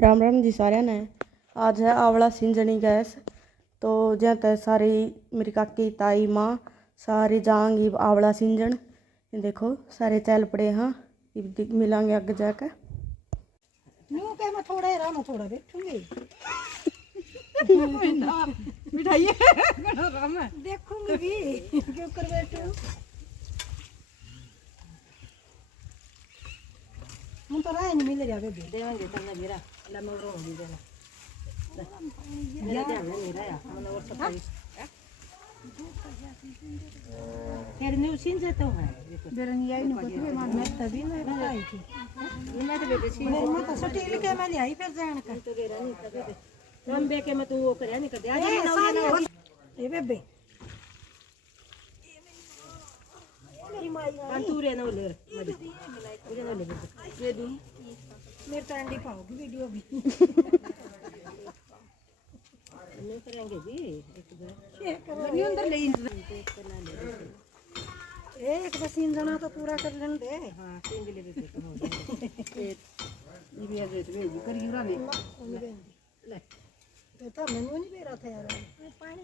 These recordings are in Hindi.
राम राम जी सारिਆਂ ने। आज है आंवला सिंजनी गैस। तो ज्यादा तक सारी मेरी काकी ताई माँ सारी जाएंगी आंवला सिंजन। ये देखो सारे चल पड़े हाँ। मिलांगे आगे जाकर। न्यू के मैं थोड़ा बैठूंगी मिठाई देखूंगी भी क्यों कर बैठू। मुझे तो राय नहीं मिल रहा बेबी देवांगे तन्ना गिरा अल्लाह मैं रो भी देना मेरा ध्यान नहीं रहा मैंने और सब फिर न्यू सीन से तो है मेरा नहीं आई नहीं पता मैं तभी मैं आई थी मैं तो बेबी सीन मैं तो सटील के मैं आई फिर जान का तो गेरा नहीं तभी हम बे के मैं तू वो कर नहीं कर दे आज ये बेबी तूरे ना ले मुझे ना ले ये दूं मेरे तो एंडी पाओगी वीडियो भी नहीं करेंगे जी एक बार नहीं अंदर ले एक बस इन जना तो पूरा कर लेने दे हां तीन के लिए भी हो जाए ये भी आज तो भेज कर यूरा में ले तो मैं नहीं बेरा था यार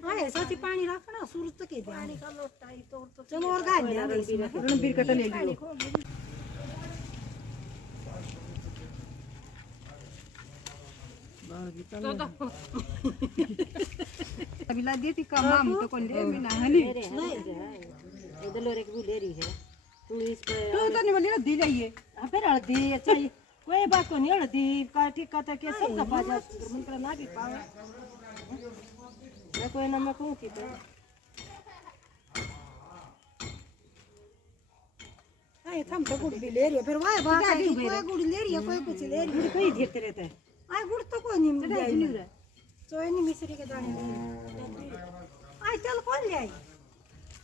हां ऐसा सी पानी रखना सूरज तक के पानी का लोटा ही तो चलो और गाल देंगे इसमें रणबीर कटा ले लियो अभी ला दी थी काम हम तो कोल ले में ना हनी नहीं इधर लोरे की ले रही है तू इस पे तू तो नहीं बोली ना दी जाइए हां फिर हल्दी अच्छा कोई बात को नहीं हल्दी का ठीक का के सब का बाजा मन कर ना भी पावे मैं कोई नमक हूं की तो आए थम तो गुड़ भी ले रही है फिर वाह बात है कोई गुड़ ले रही है कोई कुछ ले रही है कोई देखते रहता है आए गुड़ तो कोई नहीं मिल रहा चोई नहीं मिश्री के दाने आए चल कौन ले आई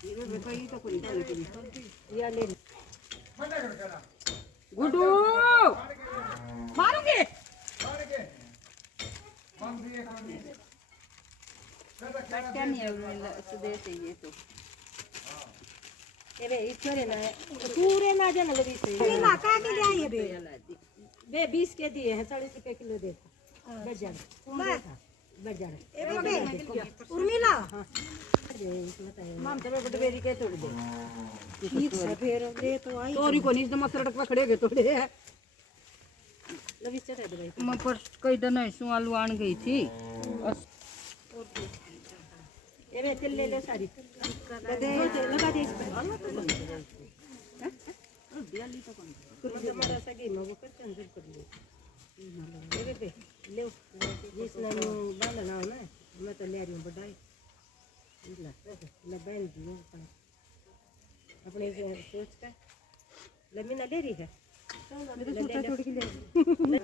ये कोई तो कोई नहीं या ले गुडू मारूंगी क्या नहीं है सुबह से ये तो ये इस करे ना पूरे ना जाने लगी से ना का के ले आई बे 20 के दिए हैं 40 रुपए किलो दे बढ़ जाए बढ़ जाए ए बे उर्मिला हां माम तो बड़े बेरी के तोड़ दे ठीक है फिर ले तो आई तोरी को नहीं मत रटक पकड़े गए तोड़े लगी चढ़ा दे भाई मैं पर कई दिन ऐसू आलू आन गई थी ये बे तेल ले ले सारी दे लगा दे इस पे दियाली तो कौन टमाटर सगी में वो कर अंदर कर ले ये बे ले जिस नाम बांधना ना मैं तो ले रही हूं बढ़ाई ले बहन दी अपने सोच का लमीना ले रही है मेरे छोटा छोड़ के ले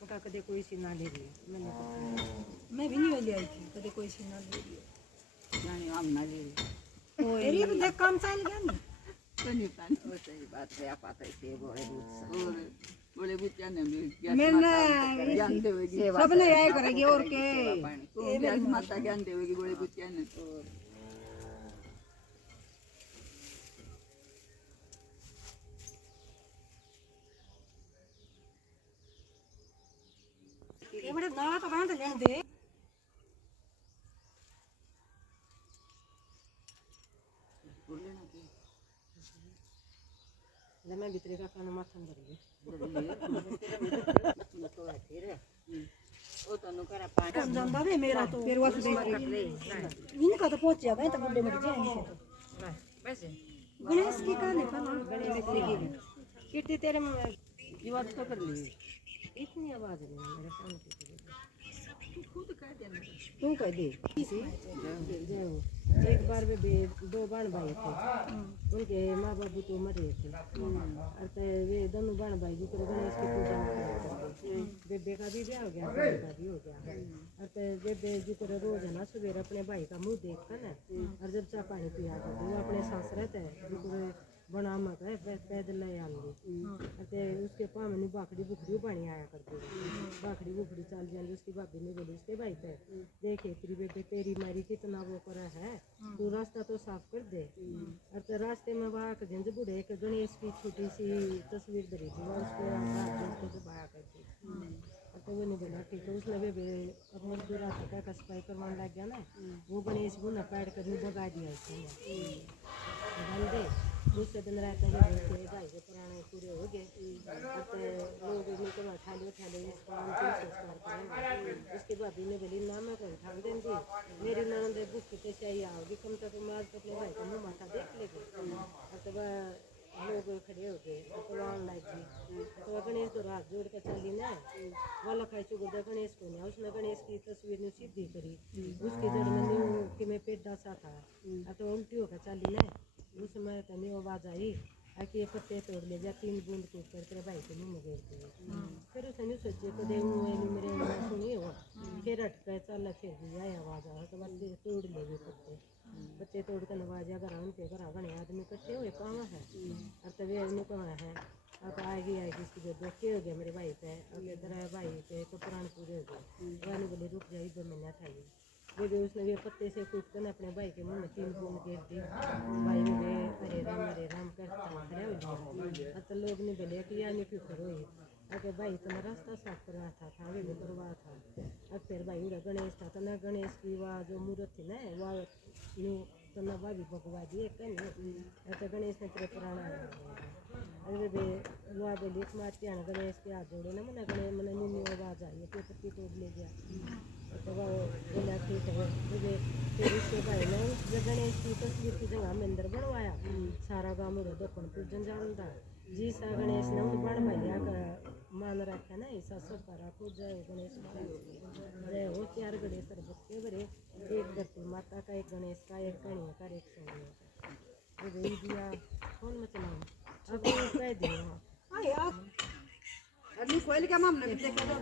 पका कदे कोई सी ना ले रही मैं भी नहीं ले आई थी कदे कोई सी ना ले रही जाने हम ना ले तेरी भी देख काम चल गया नहीं तो नहीं पान वो सही बात है आप आता है बोले बुच्चा ने मैंने ज्ञान देवेगी सब ने आए करेगी और के ये माता ज्ञान देवेगी बोले बुच्चा ने ये बड़े दावा तो बांध ले दे मैं भीतर का खाना माथन भर ओ तनु करा पानी जंदा वे मेरा तो फिर वो इनका तो पहुंच जाएगा तो बुड्ढे मर जाएंगे वैसे गणेश की का नहीं पता गणेश की कीर्ति तेरे में ये तो कर ली इतनी आवाज नहीं मेरे कान की खुद कह देना तू कह दे एक बार में दो बहन भाई थे उनके माँ बाबू तो मरे थे और वे दोनों बहन भाई जी को गणेश की पूजा करते बेबे का भी ब्याह हो गया बेबे का भी हो गया और बेबे जी को रोज है ना सवेरे अपने भाई का मुंह देख कर ना और जब चाय पानी पिया करते वो अपने सास रहते हैं बना मत है पैदल ले आंगी उसके पाँव में बाखड़ी बुखड़ी बनी आया करती बाखड़ी बुखड़ी चल जाएंगे उसकी भाभी ने बोली उसके भाई पे देखे तेरी बेटे तेरी मारी कितना वो करा है तू रास्ता तो साफ कर दे और तो रास्ते में वहाँ झंझ बूढ़े एक गणेश की छोटी सी तस्वीर धरी थी उस पर बाया करती तो वो नहीं बोला ठीक है उसने भी अब मजदूर आता का सफाई करवाने लग गया ना वो गणेश को ना पैड कर भगा दिया उसने डाल दे दूसरे दिन रात में बोलते भाई के पुराने पूरे हो गए अब लोग निकल उठा लो इसका अंतिम संस्कार करेंगे उसके बाद ने बोली ना मैं कहीं ठान देंगी मेरी ननद बुक के चाहिए आओगी कम तक मार तो अपने भाई का मुँह माथा देख लेगी अब लोग खड़े हो गए तो आन लग गई तो गणेश तो रात जोड़ कर चली ना वाला खाई चुका गणेश को नहीं उसने गणेश की तस्वीर ने सीधी करी उसकी जड़ में न्यू कि मैं पेट डासा था तो उल्टी होकर चली ना उस समय तो न्यू आवाज आई आके ये पत्ते तोड़ ले जा 3 बूंद कूद कर तेरे भाई के मुँह में गिर गई फिर उसने न्यू सोचे तो दे मेरे सुनी हो फिर अटका चल फिर भी आया आवाज आ तो बाद तोड़ ले गए पत्ते तोड़ कर नवाजा घर उनके घर घने आदमी इकट्ठे हुए कहाँ है अब तभी आदमी कहाँ है अब आएगी इसकी जो देखे हो गया मेरे भाई पे अब इधर भाई के तो पुराने पूरे हो गए वानी बोले रुक जाए 2 महीना था ये भी उसने भी पत्ते से कूट कर अपने भाई के मुँह में 3 बूंद गिर दी भाई बोले हरे राम करता खड़े हो गया अब तो लोग ने बोले कि यानी क्यों करो अगर भाई तो रास्ता साफ करवा था आगे भी करवा था अब फिर भाई उड़ा गणेश था तो ना गणेश की वह जो मूर्त थी ना वह तो ना भाभी भगवा दिए कहीं तो गणेश ने तेरे पुराना अरे बे वह बोली मारती है गणेश के हाथ जोड़े ना मना गणेश मैंने नीनी आवाज आई फिर पत्ती तोड़ ले गया तो वह बोला ठीक है फिर उसके भाई ने उस गणेश की तस्वीर की जगह में अंदर बनवाया सारा गाँव मेरा दखन पूजन जानता जी सा गणेश ने उन बड़ भैया का मान रखा ना ऐसा सब करा को जय गणेश जय हो 4 गणेश बच्चे बड़े एक धरती माता का एक गणेश का एक कणिया का एक सोनिया का दिया कौन मतलब अब कह दिया अभी कोयल क्या मामला भी देखा दो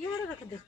ये रख दे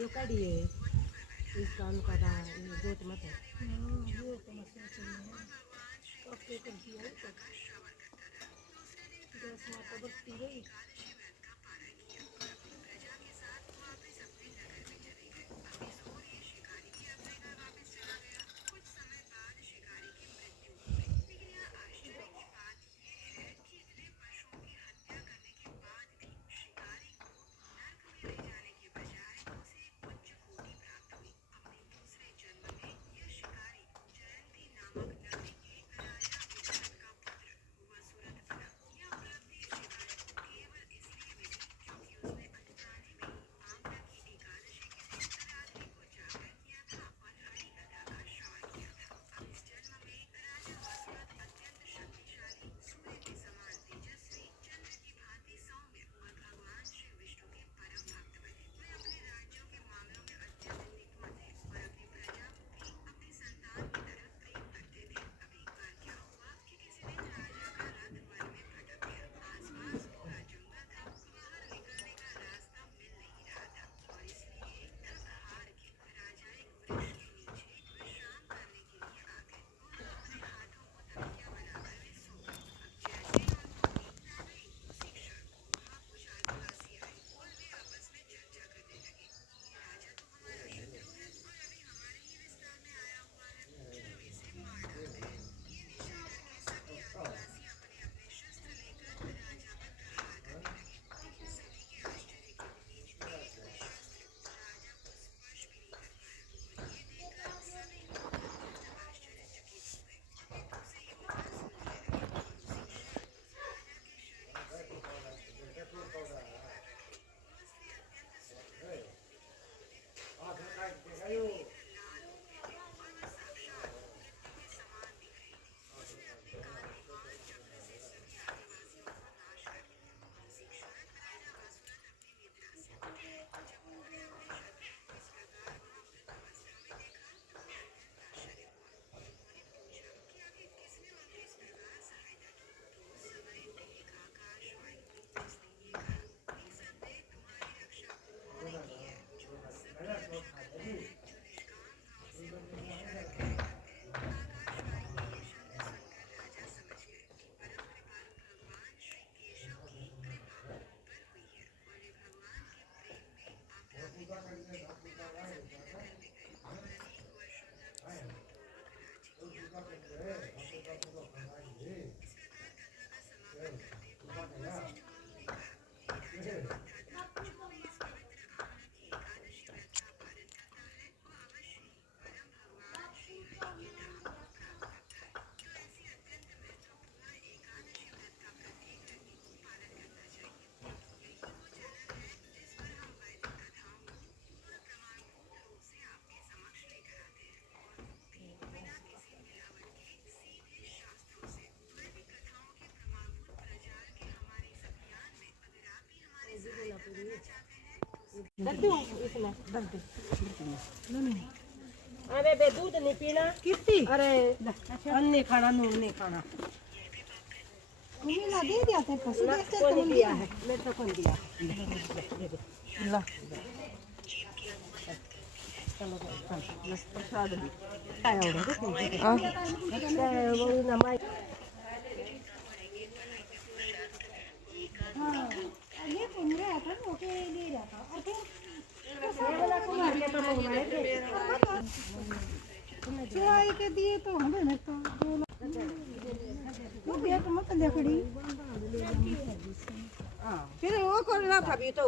ये कड़ी है इसका उनका था गोट मत है अरे बे दूध नहीं पीना कितनी अरे अन्य खाना नून नहीं खाना तुम्हें ला दे दिया था पशु ना, देखते कौन तुम दिया है मेरे तो कौन दिया ला चलो बस प्रसाद भी आया होगा वो नमाज ये तुम रहा था ओके ले रहा था ओके चुराई के दिए तो हमें ना तो बेट मत लकड़ी फिर वो करना था भी तो